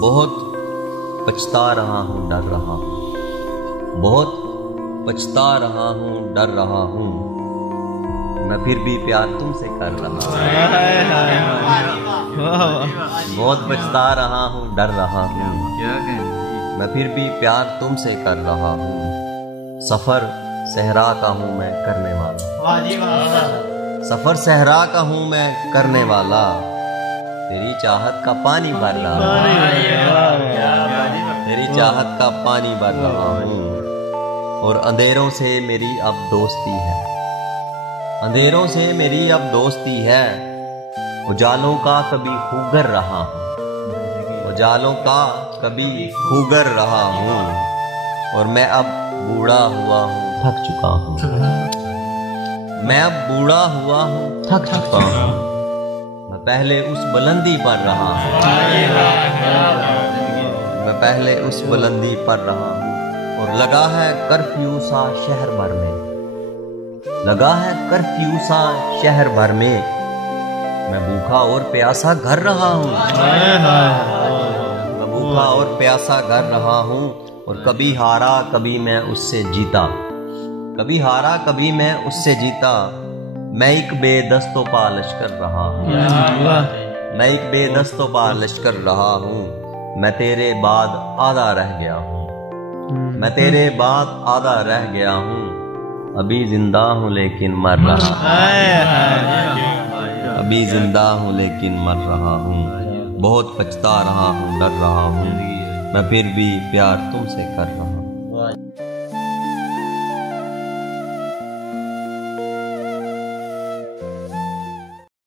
बहुत पछता रहा हूँ, डर रहा हूँ, बहुत पछता रहा हूँ, डर रहा हूँ, मैं फिर भी प्यार तुमसे कर रहा हूँ। बहुत पछता रहा हूँ, डर रहा हूँ, मैं फिर भी प्यार तुमसे कर रहा हूँ। सफर सहरा का हूँ मैं करने वाला, सफर सहरा का हूँ मैं करने वाला, तेरी चाहत का पानी भर रहा हूँ, तेरी चाहत का पानी भर रहा हूँ। और अंधेरों से मेरी अब दोस्ती है, अंधेरों से मेरी अब दोस्ती है, उजालों का कभी खूगर रहा हूँ, उजालों का कभी खूगर रहा हूँ। और मैं अब बूढ़ा हुआ हूँ, थक चुका हूँ, मैं अब बूढ़ा हुआ हूँ, थक चुका हूँ, मैं पहले उस बुलंदी पर रहा हूँ, मैं पहले उस बुलंदी पर रहा हूँ। और लगा है कर्फ्यू सा शहर भर में, लगा है कर्फ्यू सा शहर भर में, मैं भूखा और प्यासा घर रहा हूँ, मैं भूखा और प्यासा घर रहा हूँ। और कभी हारा कभी मैं उससे जीता, कभी हारा कभी मैं उससे जीता, मैं एक बेदस्तों पा लश्कर रहा हूँ, मैं एक बेदस्तों पा लश्कर रहा हूँ। मैं तेरे बाद आधा रह गया हूँ, मैं तेरे बाद आधा रह गया हूँ, अभी जिंदा हूँ लेकिन मर रहा हूँ, अभी जिंदा हूँ लेकिन मर रहा हूँ। बहुत पछता रहा हूँ, डर रहा हूँ, मैं फिर भी प्यार तुमसे कर रहा हूँ।